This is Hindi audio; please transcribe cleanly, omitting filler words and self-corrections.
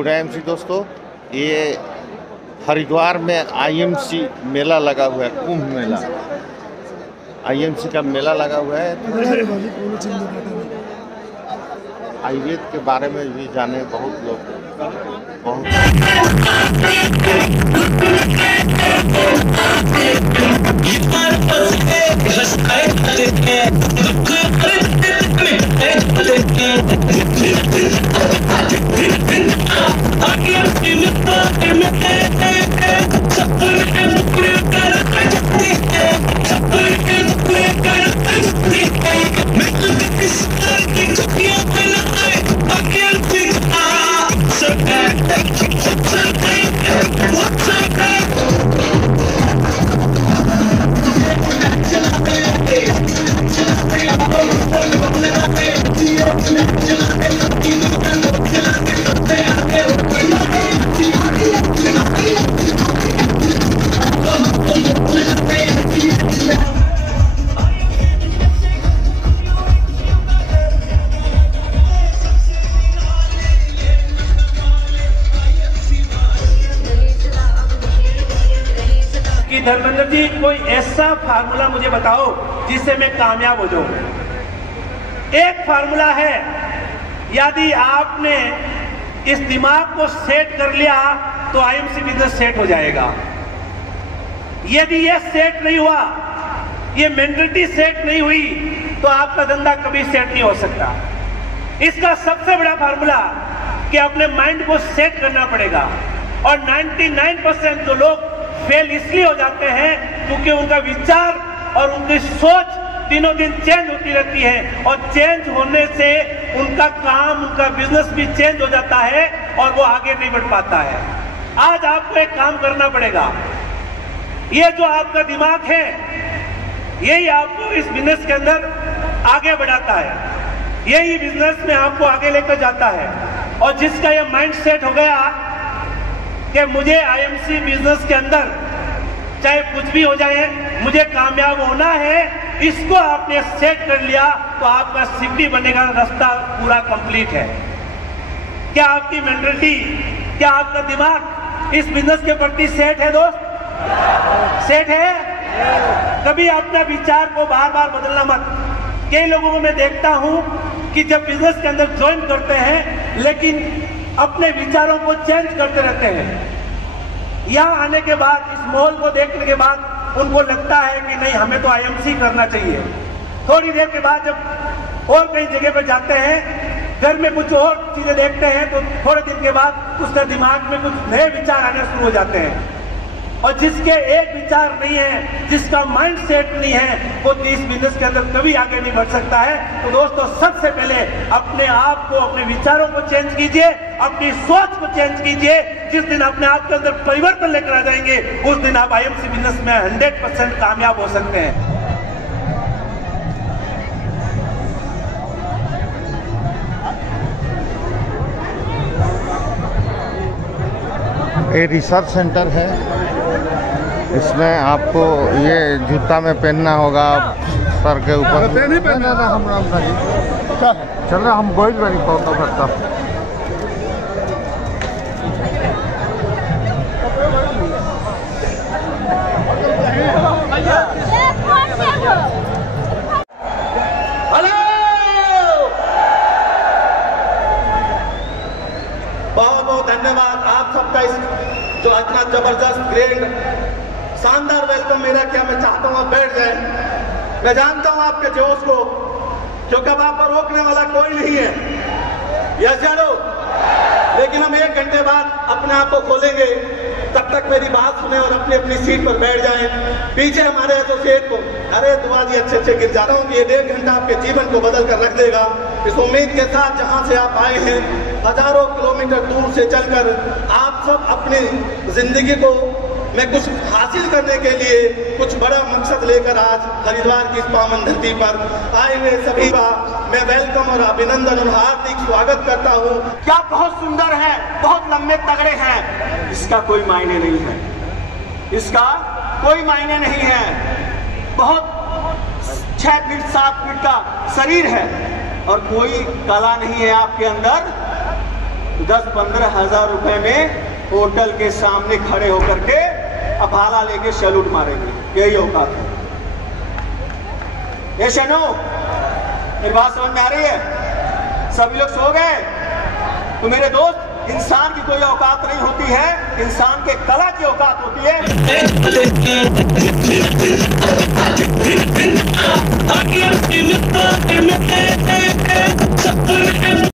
गुड आईएमसी दोस्तों, ये हरिद्वार में आईएमसी मेला लगा हुआ है, कुंभ मेला आईएमसी का मेला लगा हुआ है। आयुर्वेद के बारे में भी जाने बहुत लोग धर्मेंद्र जी, कोई ऐसा फार्मूला मुझे बताओ जिससे मैं कामयाब हो जाऊं। एक फार्मूला है, यदि आपने इस दिमाग को सेट कर लिया तो आईएमसी बिजनेस सेट हो जाएगा। यदि ये सेट नहीं हुआ, ये मेंटलिटी सेट नहीं हुई, तो आपका धंधा कभी सेट नहीं हो सकता। इसका सबसे बड़ा फार्मूला कि अपने माइंड को सेट करना पड़ेगा। और 99% जो लोग फेल इसलिए हो जाते हैं क्योंकि उनका विचार और उनकी सोच दिनों दिन चेंज होती रहती है, और चेंज होने से उनका काम, उनका बिजनेस भी चेंज हो जाता है और वो आगे नहीं बढ़ पाता है। आज आपको एक काम करना पड़ेगा। ये जो आपका दिमाग है, यही आपको इस बिजनेस के अंदर आगे बढ़ाता है, यही बिजनेस में आपको आगे लेकर जाता है। और जिसका ये माइंड सेट हो गया कि मुझे आईएमसी बिजनेस के अंदर चाहे कुछ भी हो जाए, मुझे कामयाब होना है, इसको आपने सेट कर लिया तो आपका सिटी बनने का रास्ता पूरा कंप्लीट है। क्या आपकी मेंटलिटी, क्या आपका दिमाग इस बिजनेस के प्रति सेट है दोस्त? सेट है? कभी अपना विचार को बार बार बदलना मत। कई लोगों को मैं देखता हूं कि जब बिजनेस के अंदर ज्वाइन करते हैं लेकिन अपने विचारों को चेंज करते रहते हैं। यहाँ आने के बाद, इस माहौल को देखने के बाद उनको लगता है कि नहीं, हमें तो आईएमसी करना चाहिए। थोड़ी देर के बाद जब और कई जगह पर जाते हैं, घर में कुछ और चीजें देखते हैं, तो थोड़े दिन के बाद उसका दिमाग में कुछ नए विचार आने शुरू हो जाते हैं। और जिसके एक विचार नहीं है, जिसका माइंड सेट नहीं है, वो इस बिजनेस के अंदर कभी आगे नहीं बढ़ सकता है। तो दोस्तों, सबसे पहले अपने आप को, अपने विचारों को चेंज कीजिए, अपनी सोच को चेंज कीजिए। जिस दिन अपने आप के अंदर परिवर्तन लेकर आ जाएंगे, उस दिन आप आईएमसी बिजनेस में 100% कामयाब हो सकते हैं। ये रिसर्च सेंटर है, इसमें आपको ये जूता में पहनना होगा सर के ऊपर। चल रहा हम गोइल बनी फोटो करता। हेलो, बहुत बहुत धन्यवाद आप सबका, इस जो इतना जबरदस्त ग्रेट शानदार वेलकम मेरा। क्या मैं चाहता हूँ आप बैठ जाए। मैं जानता हूँ आपके जोश को, क्योंकि अब आपको रोकने वाला कोई नहीं है। यस जानो, लेकिन हम 1 घंटे बाद अपने आप को खोलेंगे। तब तक मेरी बात सुने और अपनी अपनी सीट पर बैठ जाएं। पीछे हमारे एसोसिएट को, अरे दुआ जी अच्छे गिर जा रहा हूँ कि ये 1.5 घंटा आपके जीवन को बदल कर रख देगा। इस उम्मीद के साथ जहाँ से आप आए हैं, हजारों किलोमीटर दूर से चलकर आप सब अपनी जिंदगी को मैं कुछ हासिल करने के लिए कुछ बड़ा मकसद लेकर आज हरिद्वार की इस पावन धरती पर आए हुए सभी का मैं वेलकम और अभिनंदन और हार्दिक स्वागत करता हूँ। क्या बहुत सुंदर है, बहुत लंबे तगड़े हैं, इसका कोई मायने नहीं है, इसका कोई मायने नहीं है। बहुत 6 फीट 7 फीट का शरीर है और कोई कला नहीं है आपके अंदर, 10-15 हज़ार रुपए में होटल के सामने खड़े होकर के अब भाला लेके सैल्यूट मारेंगे। यही औकात है। ये शनो, मेरी बात समझ में आ रही है? सभी लोग सो गए? तो मेरे दोस्त, इंसान की कोई औकात नहीं होती है, इंसान के कला की औकात होती है।